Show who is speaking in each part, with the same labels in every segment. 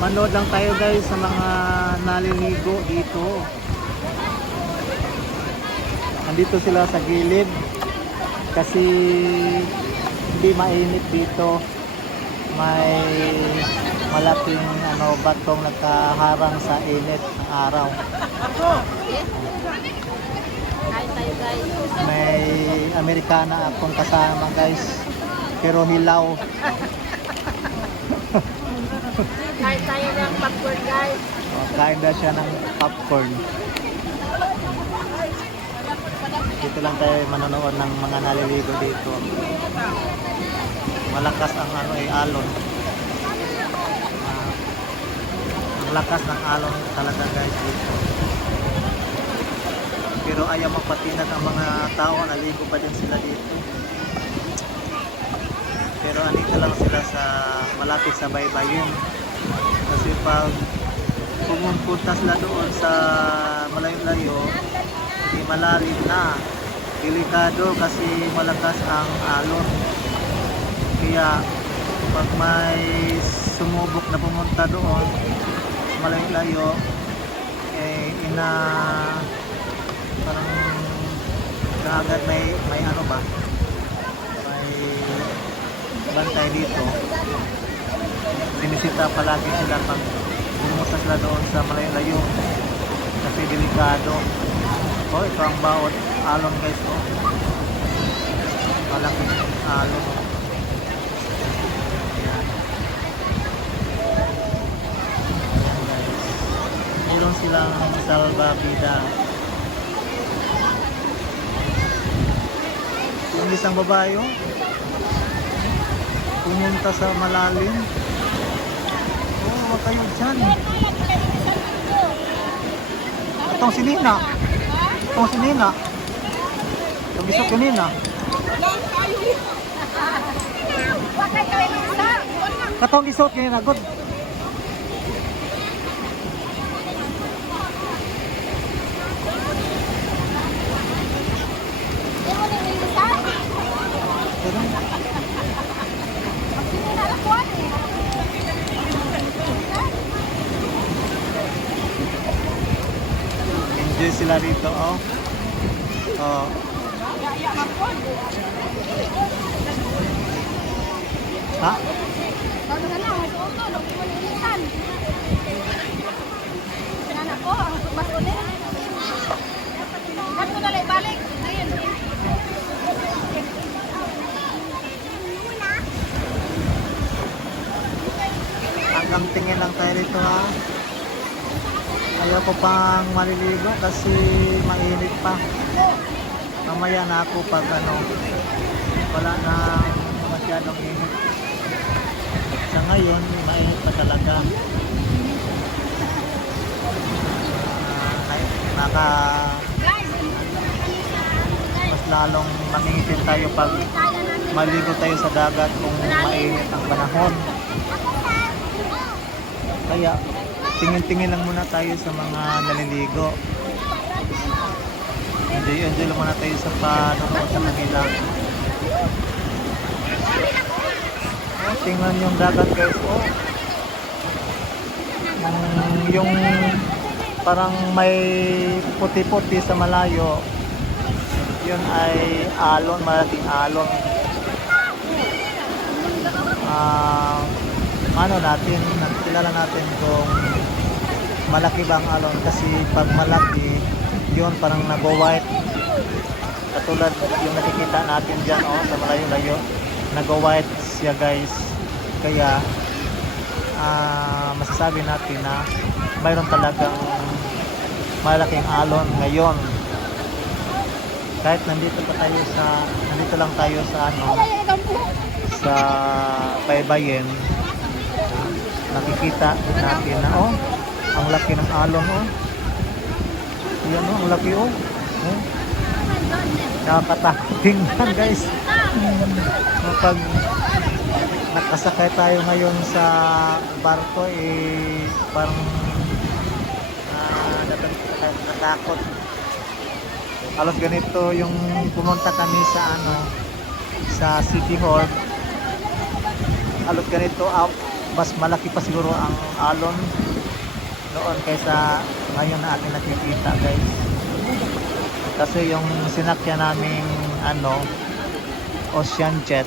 Speaker 1: manood lang tayo guys sa mga naliligo dito. Andito sila sa gilid kasi hindi mainit dito. May malaking ano batong nagkaharang sa init ng araw. May Amerikana akong kasama guys. Pero hilaw.
Speaker 2: Kain tayo ng popcorn guys.
Speaker 1: O, kain na siya ng popcorn. Dito lang tayo manonood ng mga naliligo dito. Malakas ang ano ay alon. Ah, ang lakas ng alon talaga guys dito. Pero ayaw magpatinag ang mga tao, naligo pa din sila dito. Pero andito lang sila sa malapit sa baybayin. Kasi pag pumunta sila doon sa malayo-layo, hindi malalim na. Delikado kasi malakas ang alon. Kaya pag may sumubok na pumunta doon malayo-layo, eh ina parang kaagad may may ano ba may bantay dito sinisita palagi sila pag pumunta sila doon sa malayo-layo. Kasi delikado. Oh ito ang bawat alon guys oh. Malaking alon. Oh. Meron silang salbabida yung isang babae oh. Pumunta sa malalim huwag kayo dyan. Itong si Nina. Itong si Nina. Itong gusto ko Nina. Katong isuot kanina good enjoy sila dito oh. Oh. Ha? Hanggang tingin lang tayo rito ha ayaw ko pang maliligo kasi mainit pa. Mamaya na ako pag ano wala na masyadong init. Sa ngayon mainit pa talaga. Ah, naka mas lalong mangingitin tayo pag maligo tayo sa dagat kung mainit ang panahon. Kaya tingin-tingin lang muna tayo sa mga naliligo. Enjoy enjoy lang muna tayo sa panonood sa kanila oh, tingnan yung dagat guys. Oh. Mm, yung parang may puti-puti sa malayo. Yun ay alon malaking alon. Ah ano natin, kilala natin kung malaki ba ang alon? Kasi pag malaki yun parang nag-white. Katulad yung nakikita natin dyan oh, sa malayo-layo nag-white siya guys. Kaya ah, masasabi natin na mayroon talagang malaking alon ngayon. Kahit nandito pa tayo sa nandito lang tayo sa ano sa baybayin nakikita natin na oh ang laki ng alon oh yan oh ang laki oh, oh. nakakatakot tingnan guys. Kapag nakasakay tayo ngayon sa barko eh parang ah, nat- natakot. Halos ganito yung pumunta kami sa ano sa City Hall. Halos ganito out mas malaki pa siguro ang alon noon kaysa ngayon na ating nakikita guys. Kasi yung sinakyan naming ano, Ocean Jet,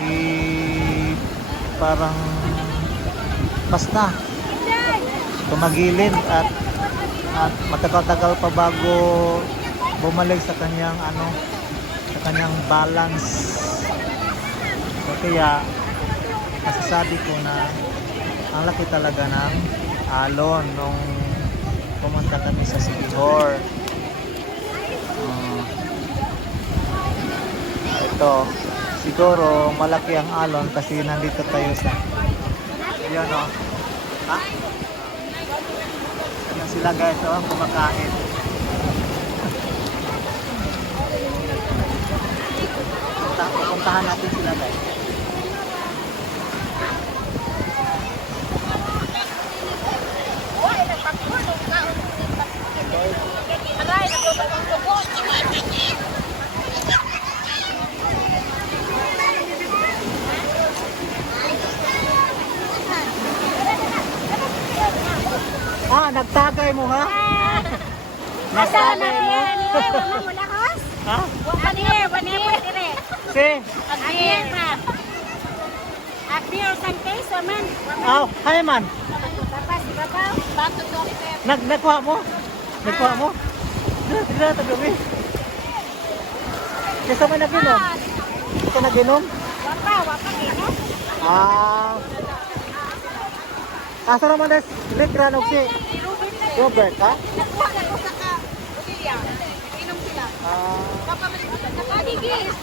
Speaker 1: eh, parang basta tumagilid at at matagal-tagal pa bago bumalik sa kanyang ano sa kanyang balance so kaya masasabi ko na ang laki talaga ng alon nung pumunta kami sa Sigihor Ah. ito siguro malaki ang alon kasi nandito tayo sa yan o ha? Yan sila guys oh, kumakain Punta, pupuntahan natin sila guys ah nagtagay mo ha? nagtagay mo ha?
Speaker 2: Wanier, wanier, dire.
Speaker 1: si
Speaker 2: Wanier na. Agnier sang peso man.
Speaker 1: aw hi man
Speaker 2: Tapos si Babaw. Bato to.
Speaker 1: Nag nagkuha mo? Nagkuha mo? Dila, dila, tagami. Kesa may naginom? Ito naginom?
Speaker 2: Wapa, wapa kaya.
Speaker 1: Ah. Asa naman des? Likran og si Robert, ha?
Speaker 2: Nakuha na ko sa ka. Uliya. Inom sila.
Speaker 1: Ah.
Speaker 2: Kapamalik ko sa kapagigis.